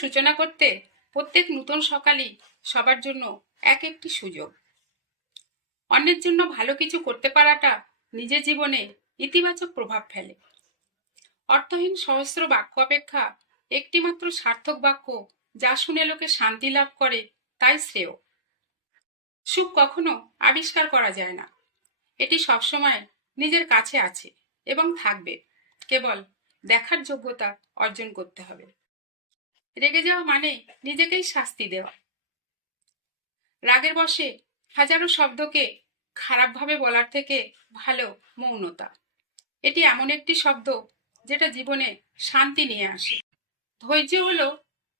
সূচনা করতে প্রত্যেক নতুন সকালই সবার জন্য এক একটি সুযোগ। অন্যের জন্য ভালো কিছু করতে পারাটা নিজের জীবনে ইতিবাচক প্রভাব ফেলে। অর্থহীন সহস্র বাক্য অপেক্ষা একটিমাত্র সার্থক বাক্য যা শুনে লোকে শান্তি লাভ করে তাই শ্রেয়। সুখ কখনো আবিষ্কার করা যায় না, এটি সবসময় নিজের কাছে আছে এবং থাকবে, কেবল দেখার যোগ্যতা অর্জন করতে হবে। রেগে যাওয়া মানে নিজেকেই শাস্তি দেওয়া। রাগের বশে হাজারো শব্দকে খারাপভাবে বলার থেকে ভালো মৌনতা। এটি এমন একটি শব্দ যেটা জীবনে শান্তি নিয়ে আসে। ধৈর্য হলো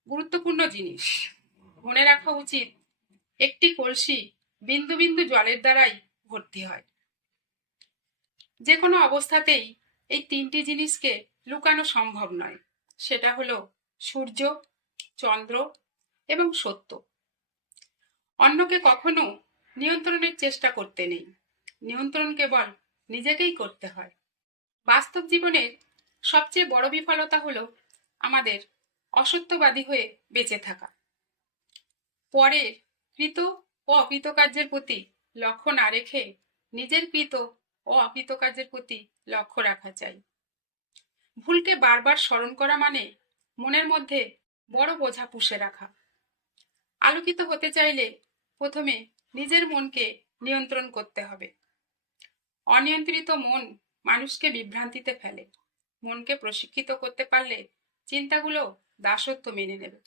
গুরুত্বপূর্ণ জিনিস। মনে রাখা উচিত, একটি কলসি বিন্দু বিন্দু জলের দ্বারাই ভর্তি হয়। যে কোনো অবস্থাতেই এই তিনটি জিনিসকে লুকানো সম্ভব নয়। সেটা হলো সূর্য, চন্দ্র এবং সত্য। অন্যকে কখনো নিয়ন্ত্রণের চেষ্টা করতে নেই, নিয়ন্ত্রণ কেবল নিজেকেই করতে হয়। বাস্তব জীবনের সবচেয়ে বড় বিফলতা হলো আমাদের অসত্যবাদী হয়ে বেঁচে থাকা। পরের কৃত ও অকৃতকার্যের প্রতি লক্ষ্য না রেখে নিজের কৃত ও অকৃতকার্যের প্রতি লক্ষ্য রাখা চাই। ভুলকে বারবার স্মরণ করা মানে মনের মধ্যে বড় বোঝা পুষে রাখা। আলোকিত হতে চাইলে প্রথমে নিজের মনকে নিয়ন্ত্রণ করতে হবে। অনিয়ন্ত্রিত মন মানুষকে বিভ্রান্তিতে ফেলে। মনকে প্রশিক্ষিত করতে পারলে চিন্তাগুলো দাসত্ব মেনে নেবে।